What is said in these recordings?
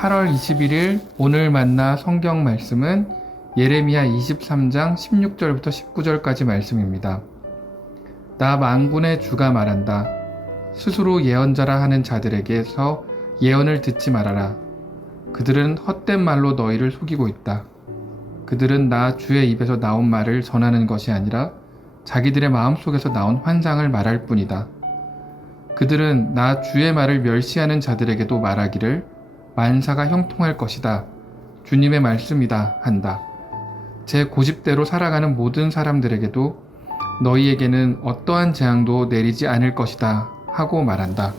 8월 21일 오늘 만나 성경 말씀은 예레미야 23장 16절부터 19절까지 말씀입니다. 나 만군의 주가 말한다. 스스로 예언자라 하는 자들에게서 예언을 듣지 말아라. 그들은 헛된 말로 너희를 속이고 있다. 그들은 나 주의 입에서 나온 말을 전하는 것이 아니라 자기들의 마음속에서 나온 환상을 말할 뿐이다. 그들은 나 주의 말을 멸시하는 자들에게도 말하기를 만사가 형통할 것이다. 주님의 말씀이다 한다. 제 고집대로 살아가는 모든 사람들에게도 너희에게는 어떠한 재앙도 내리지 않을 것이다 하고 말한다.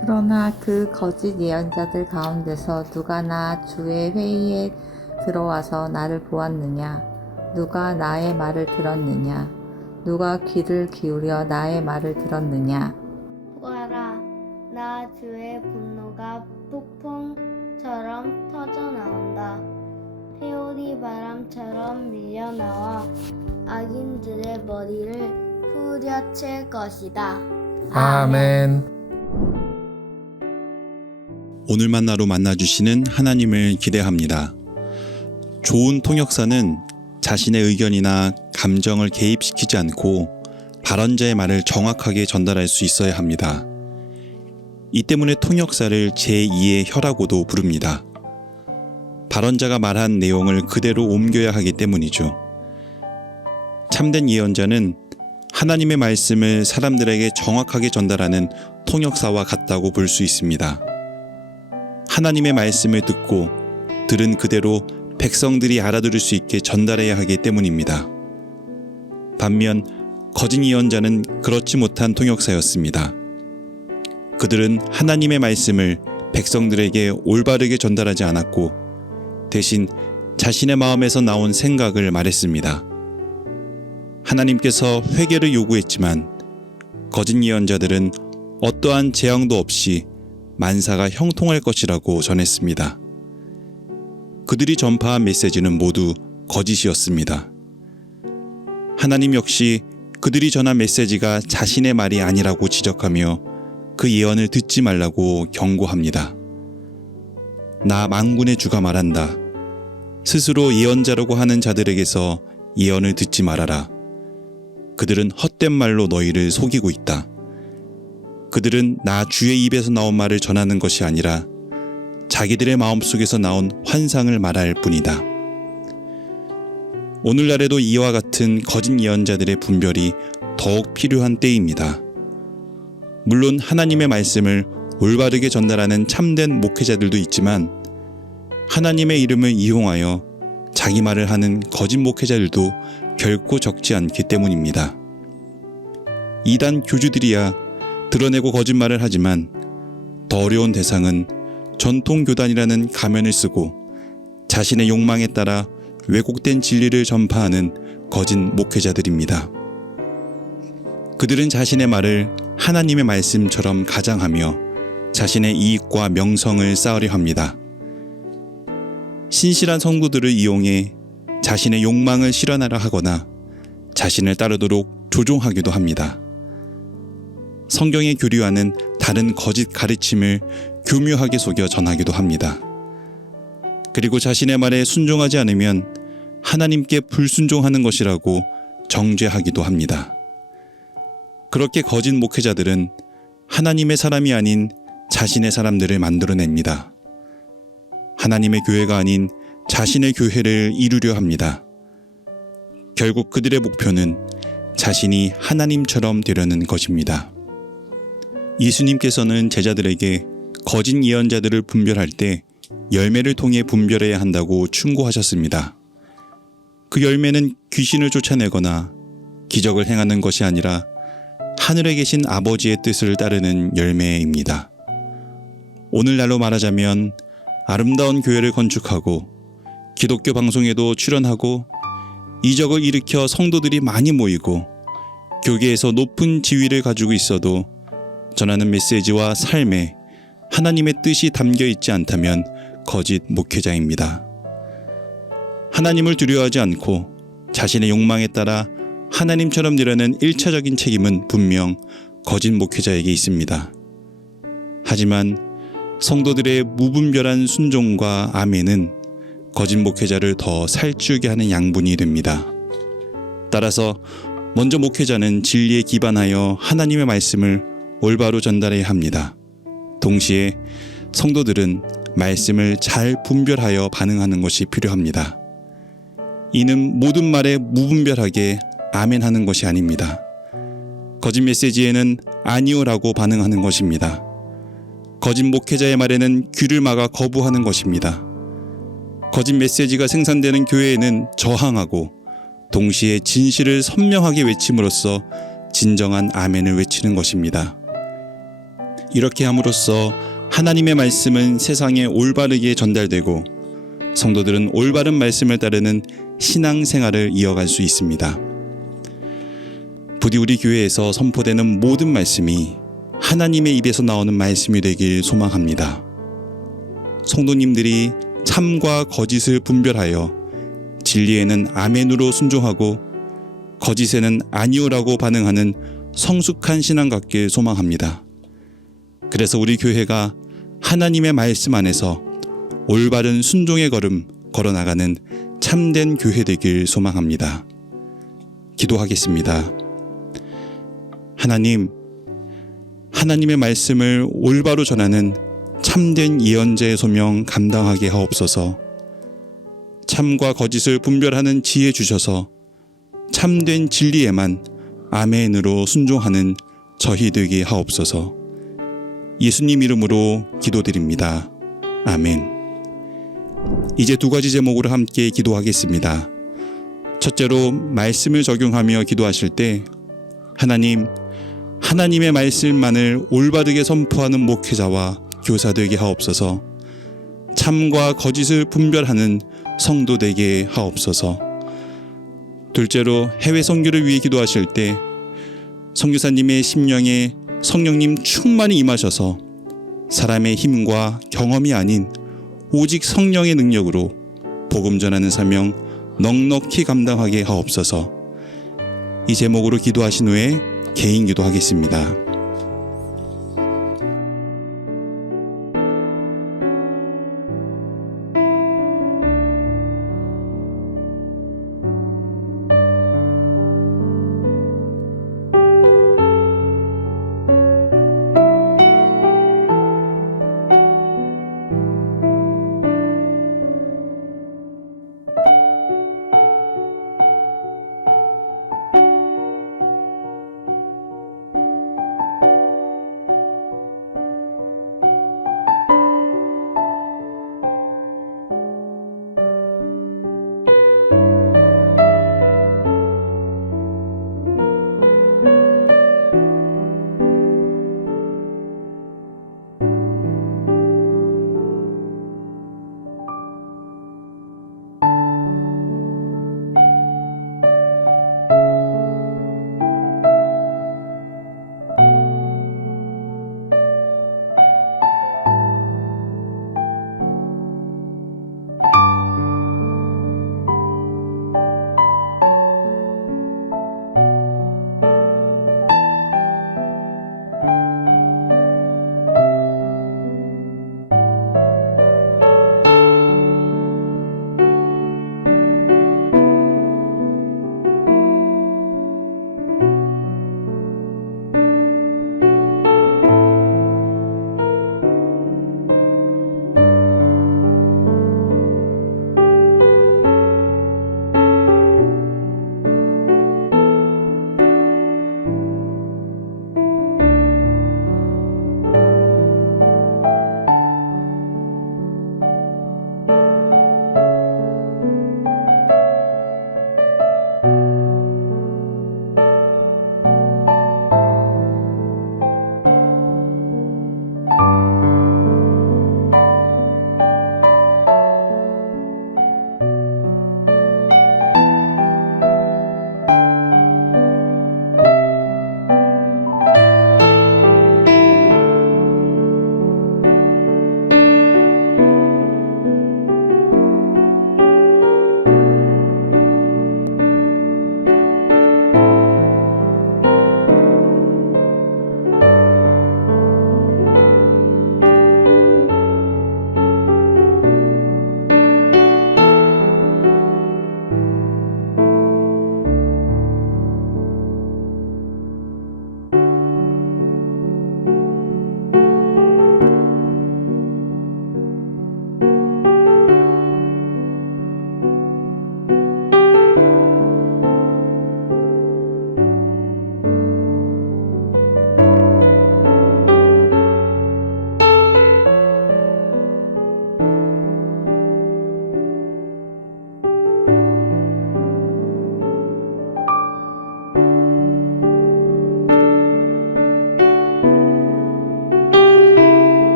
그러나 그 거짓 예언자들 가운데서 누가 나 주의 회의에 들어와서 나를 보았느냐? 누가 나의 말을 들었느냐? 누가 귀를 기울여 나의 말을 들었느냐? 보아라, 나 주의 분노가 폭풍처럼 터져나온다. 회오리 바람처럼 밀려나와 악인들의 머리를 후려칠 것이다. 아멘. 오늘 만나로 만나주시는 하나님을 기대합니다. 좋은 통역사는 자신의 의견이나 감정을 개입시키지 않고 발언자의 말을 정확하게 전달할 수 있어야 합니다. 이 때문에 통역사를 제2의 혀라고도 부릅니다. 발언자가 말한 내용을 그대로 옮겨야 하기 때문이죠. 참된 예언자는 하나님의 말씀을 사람들에게 정확하게 전달하는 통역사와 같다고 볼 수 있습니다. 하나님의 말씀을 듣고 들은 그대로 백성들이 알아들을 수 있게 전달해야 하기 때문입니다. 반면 거짓 예언자는 그렇지 못한 통역사였습니다. 그들은 하나님의 말씀을 백성들에게 올바르게 전달하지 않았고 대신 자신의 마음에서 나온 생각을 말했습니다. 하나님께서 회개를 요구했지만 거짓 예언자들은 어떠한 재앙도 없이 만사가 형통할 것이라고 전했습니다. 그들이 전파한 메시지는 모두 거짓이었습니다. 하나님 역시 그들이 전한 메시지가 자신의 말이 아니라고 지적하며 그 예언을 듣지 말라고 경고합니다. 나 만군의 주가 말한다. 스스로 예언자라고 하는 자들에게서 예언을 듣지 말아라. 그들은 헛된 말로 너희를 속이고 있다. 그들은 나 주의 입에서 나온 말을 전하는 것이 아니라 자기들의 마음속에서 나온 환상을 말할 뿐이다. 오늘날에도 이와 같은 거짓 예언자들의 분별이 더욱 필요한 때입니다. 물론 하나님의 말씀을 올바르게 전달하는 참된 목회자들도 있지만 하나님의 이름을 이용하여 자기 말을 하는 거짓 목회자들도 결코 적지 않기 때문입니다. 이단 교주들이야 드러내고 거짓말을 하지만 더 어려운 대상은 전통교단이라는 가면을 쓰고 자신의 욕망에 따라 왜곡된 진리를 전파하는 거짓 목회자들입니다. 그들은 자신의 말을 하나님의 말씀처럼 가장하며 자신의 이익과 명성을 쌓으려 합니다. 신실한 성도들을 이용해 자신의 욕망을 실현하려 하거나 자신을 따르도록 조종하기도 합니다. 성경에 교류하는 다른 거짓 가르침을 교묘하게 속여 전하기도 합니다. 그리고 자신의 말에 순종하지 않으면 하나님께 불순종하는 것이라고 정죄하기도 합니다. 그렇게 거짓 목회자들은 하나님의 사람이 아닌 자신의 사람들을 만들어냅니다. 하나님의 교회가 아닌 자신의 교회를 이루려 합니다. 결국 그들의 목표는 자신이 하나님처럼 되려는 것입니다. 예수님께서는 제자들에게 거짓 예언자들을 분별할 때 열매를 통해 분별해야 한다고 충고하셨습니다. 그 열매는 귀신을 쫓아내거나 기적을 행하는 것이 아니라 하늘에 계신 아버지의 뜻을 따르는 열매입니다. 오늘날로 말하자면 아름다운 교회를 건축하고 기독교 방송에도 출연하고 이적을 일으켜 성도들이 많이 모이고 교계에서 높은 지위를 가지고 있어도 전하는 메시지와 삶에 하나님의 뜻이 담겨 있지 않다면 거짓 목회자입니다. 하나님을 두려워하지 않고 자신의 욕망에 따라 하나님처럼 되려는 1차적인 책임은 분명 거짓 목회자에게 있습니다. 하지만 성도들의 무분별한 순종과 아멘은 거짓 목회자를 더 살찌우게 하는 양분이 됩니다. 따라서 먼저 목회자는 진리에 기반하여 하나님의 말씀을 올바로 전달해야 합니다. 동시에 성도들은 말씀을 잘 분별하여 반응하는 것이 필요합니다. 이는 모든 말에 무분별하게 아멘하는 것이 아닙니다. 거짓 메시지에는 아니오라고 반응하는 것입니다. 거짓 목회자의 말에는 귀를 막아 거부하는 것입니다. 거짓 메시지가 생산되는 교회에는 저항하고 동시에 진실을 선명하게 외침으로써 진정한 아멘을 외치는 것입니다. 이렇게 함으로써 하나님의 말씀은 세상에 올바르게 전달되고 성도들은 올바른 말씀을 따르는 신앙생활을 이어갈 수 있습니다. 부디 우리 교회에서 선포되는 모든 말씀이 하나님의 입에서 나오는 말씀이 되길 소망합니다. 성도님들이 참과 거짓을 분별하여 진리에는 아멘으로 순종하고 거짓에는 아니오라고 반응하는 성숙한 신앙 갖길 소망합니다. 그래서 우리 교회가 하나님의 말씀 안에서 올바른 순종의 걸음 걸어나가는 참된 교회 되길 소망합니다. 기도하겠습니다. 하나님, 하나님의 말씀을 올바로 전하는 참된 예언자의 소명 감당하게 하옵소서. 참과 거짓을 분별하는 지혜 주셔서 참된 진리에만 아멘으로 순종하는 저희 되게 하옵소서. 예수님 이름으로 기도드립니다. 아멘. 이제 두 가지 제목으로 함께 기도하겠습니다. 첫째로 말씀을 적용하며 기도하실 때 하나님, 하나님의 말씀만을 올바르게 선포하는 목회자와 교사 되게 하옵소서. 참과 거짓을 분별하는 성도 되게 하옵소서. 둘째로 해외 선교를 위해 기도하실 때 선교사님의 심령에 성령님 충만히 임하셔서 사람의 힘과 경험이 아닌 오직 성령의 능력으로 복음 전하는 사명 넉넉히 감당하게 하옵소서. 이 제목으로 기도하신 후에 개인 기도하겠습니다.